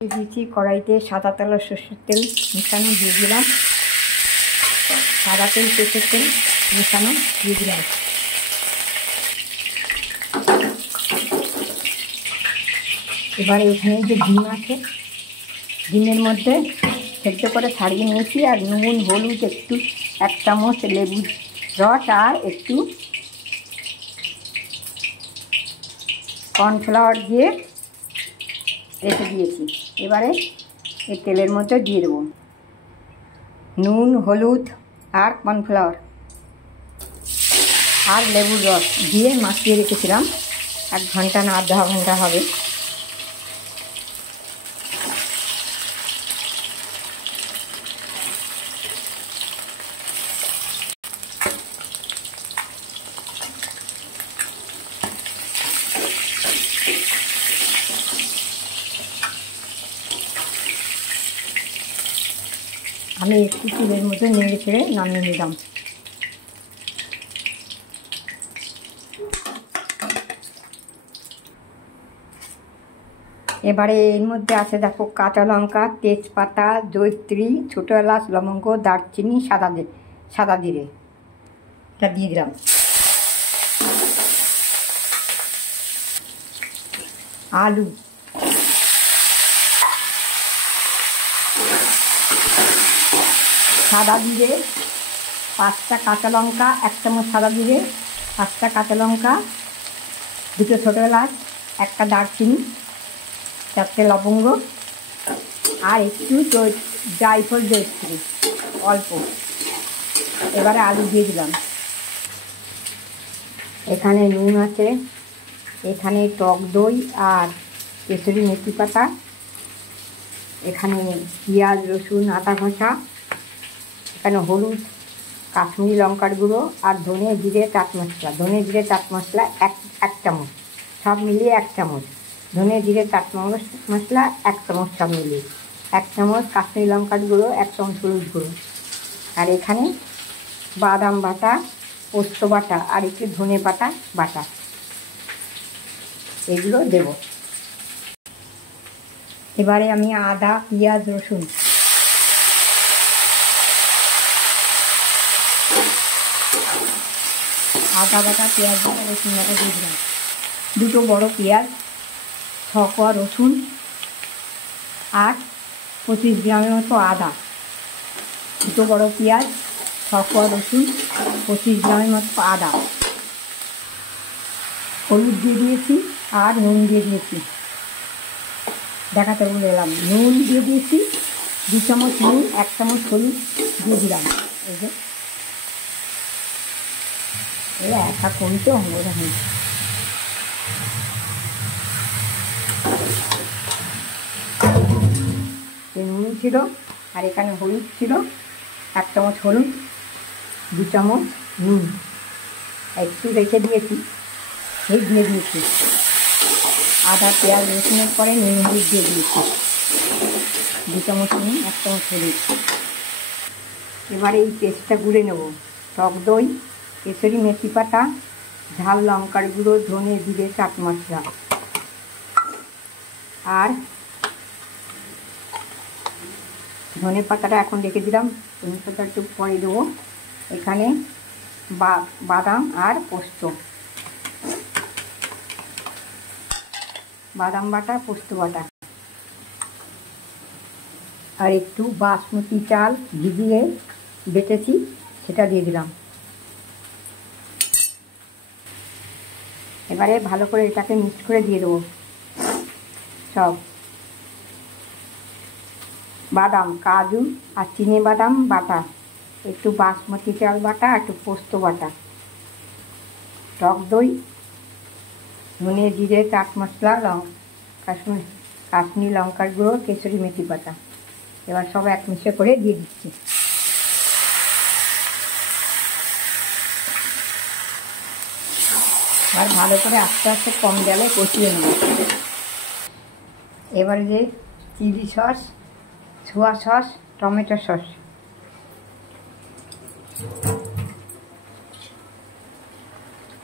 দিয়েছি কড়াইতে সাদা তেল আর সর্ষের তেল মেশানো দিয়ে দিলাম। সাদা তেল সর্ষের তেল মেশানো দিয়ে দিলাম। এবারে এখানে যে ডিম আছে, ডিমের মধ্যে সেদ্ধ করে ছাড়িয়ে নিয়েছি আর নুন হলুদ একটু 1 চামচ লেবুর রস আর একটু কর্নফ্লাওয়ার দিয়ে রেখে দিয়েছি। এবারে এই তেলের মধ্যে দিয়ে দেবো নুন হলুদ আর কর্নফ্লাওয়ার আর লেবুর রস দিয়ে মাখিয়ে রেখেছিলাম। 1 ঘন্টা না 1/2 ঘন্টা হবে। আমি একটু তেলের মধ্যে নেড়ে ছেড়ে নামিয়ে নিলাম। এবারে এর মধ্যে আছে দেখো কাঁচা লঙ্কা, তেজপাতা, জয়িত্রী, ছোটো এলাচ, লবঙ্গ, দারচিনি, সাদা জিরে এটা দিয়ে দিলাম। আলু, সাদা জিরে, 5টা কাঁচা লঙ্কা, 1 চামচ সাদা জিরে, 5টা কাঁচা লঙ্কা, 2টো ছোটো এলাচ, 1টা দারচিনি, 4টে লবঙ্গ আর একটু জায়ফল জয়িত্রী অল্প। এবারে আলু দিয়ে দিলাম। এখানে নুন আছে, এখানে টক দই আর কেশরি মেথি পাতা, এখানে পেঁয়াজ রসুন আদা ঘষা, এখানে হলুদ, কাশ্মীরি লঙ্কার গুঁড়ো আর ধনে জিরে চাট মশলা। ধনে জিরে চাট মশলা 1 চামচ, সব মিলিয়ে 1 চামচ। ধনে জিরে চাট মশলা 1 চামচ, সব মিলিয়ে 1 চামচ। কাশ্মীরি লঙ্কার গুঁড়ো 1 চামচ, হলুদ গুঁড়ো। আর এখানে বাদাম বাটা, পোস্ত বাটা আর একটু ধনে পাতা বাটা, এগুলো দেব। এবারে আমি আদা পেঁয়াজ রসুন আদা বাটা, পেঁয়াজ বাটা, রসুন বাটা দিয়ে দিলাম। 2টো বড় পেঁয়াজ, 6 কোয়া রসুন আর 25 গ্রামের মতো আদা। 2টো বড় পেঁয়াজ, 6 কোয়া রসুন, 25 গ্রামের মতো আদা। হলুদ দিয়ে দিয়েছি আর নুন দিয়ে দিয়েছি। দেখাতে ভুলে এলাম, নুন দিয়ে দিয়েছি 2 চামচ নুন, 1 চামচ হলুদ দিয়ে দিলাম। এই যে একা করি তো ওরকম। নুন ছিল আর এখানে হলুদ ছিল, 1 চামচ হলুদ, 2 চামচ নুন একটু রেখে দিয়েছি, এই দিয়ে দিয়েছি। আদা পেঁয়াজ রসুনের পরে নুন হলুদ দিয়ে দিয়েছি, 2 চামচ নুন 1 চামচ হলুদ। এবারে এই পেস্টটা গুঁড়ে নেব। টক দই, কেশরি মেথি পাতা, ঝাল লঙ্কার গুঁড়ো, ধনে জিরে চাট মশলা আর ধনে পাতাটা এখন রেখে দিলাম, ধনে পাতা একটু পরে দেবো। এখানে বাদাম আর পোস্ত, বাদাম বাটা, পোস্ত বাটা আর একটু বাসমতি চাল ভিজিয়ে বেটেছি, সেটা দিয়ে দিলাম। এবারে ভালো করে এটাকে মিক্স করে দিয়ে দেবো সব। বাদাম, কাজু আর চিনে বাদাম বাটা, একটু বাসমতি চাল বাটা, একটু পোস্ত বাটা, টক দই, ধনে জিরে চাট মশলা, কাশ্মীরি লঙ্কার গুঁড়ো, কেশরি মেথি পাতা। এবার সব এক মিশে করে দিয়ে দিচ্ছি। আর ভালো করে আস্তে আস্তে কম জালে কষিয়ে নেব। এবারে যে chilli sauce, soya sauce, tomato sauce,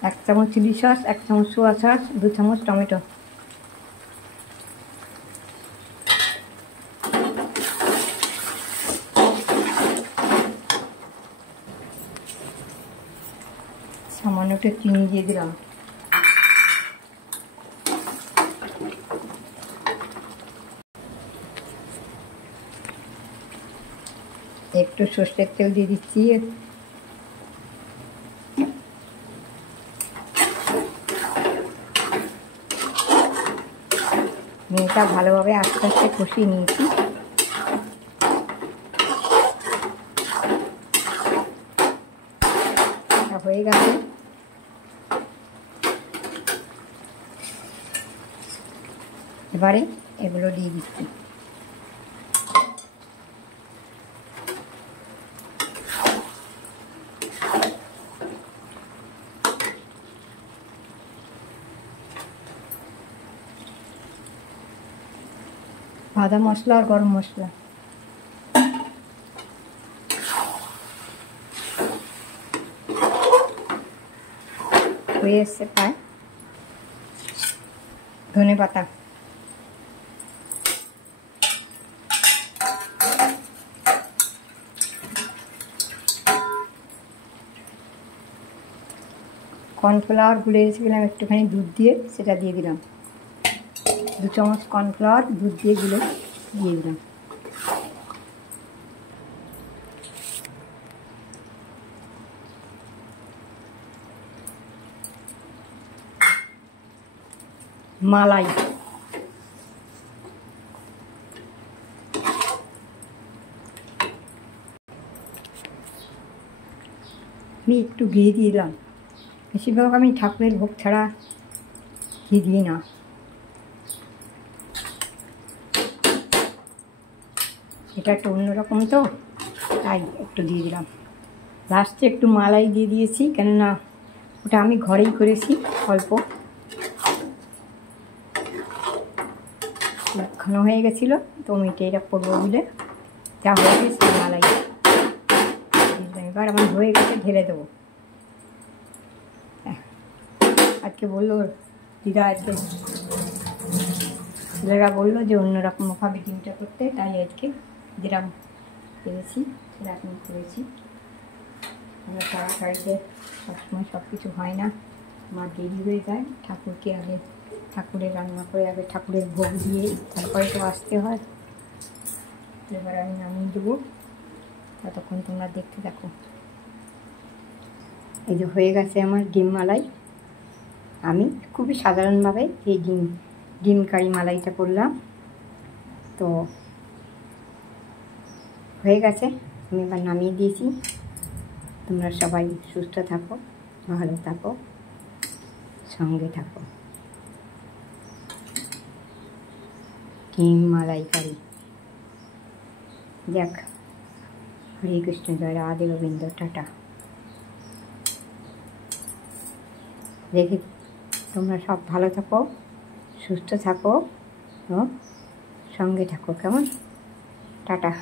1 চামচ চিলি সস, 1 চামচ সোয়া সস, 2 চামচ টমেটো। একটু চিনি দিয়ে দিলাম। একটু সর্ষের তেল দিয়ে দিচ্ছি। মেয়েটা ভালোভাবে আস্তে আস্তে কষিয়ে নিয়েছি। হয়ে গেছে। এবারে এগুলো দিয়ে দিচ্ছি। ভাজা মশলা আর গরম মশলা। হয়ে এসছে প্রায়। ধনে পাতা, কর্নফ্লাওয়ার গুলে রেখেছিলাম একটুখানি দুধ দিয়ে, সেটা দিয়ে দিলাম। 2 চামচ কর্নফ্লাওয়ার দুধ দিয়ে গুলে দিয়ে দিলাম। মালাই, আমি একটু ঘি দিয়ে দিলাম। বেশিরভাগ আমি ঠাকুরের ভোগ ছাড়া ঘি দিই না। এটা একটু অন্যরকম তো, তাই একটু দিয়ে দিলাম। লাস্টে একটু মালাই দিয়ে দিয়েছি, কেননা ওটা আমি ঘরেই করেছি অল্প। ঘন হয়ে গেছিলো তো আমি এটা করবো বলে যা হয়ে গেছে মালাই। এবার আমার হয়ে গেছে, ঢেলে দেবো। আজকে বললো দিদা, আজকে ছেলেরা বললো যে অন্যরকমভাবে ডিমটা করতে, তাই আজকে যেরকম পেরেছি সেরকম করেছি। আমরা তাড়াতাড়িতে সবসময় সব কিছু হয় না, আমার দেরি হয়ে যায়। ঠাকুরকে আগে ঠাকুরের রান্না করে আগে ঠাকুরের ভোগ দিয়ে তারপরে তো আসতে হয়। এবার আমি নামিয়ে দেবো, ততক্ষণ তোমরা দেখতে থাকো। এই যে হয়ে গেছে আমার ডিম মালাই। আমি খুবই সাধারণভাবে এই ডিম কারি মালাইটা করলাম। তো হয়ে গেছে, আমি এবার নামিয়ে দিয়েছি। তোমরা সবাই সুস্থ থাকো, ভালো থাকো, সঙ্গে থাকো। ডিম মালাই কারি। যাক, হরে কৃষ্ণ, জয় রাধে গোবিন্দ, টাটা। দেখে তোমরা সব ভালো থাকো, সুস্থ থাকো ও সঙ্গে থাকো, কেমন? টাটা।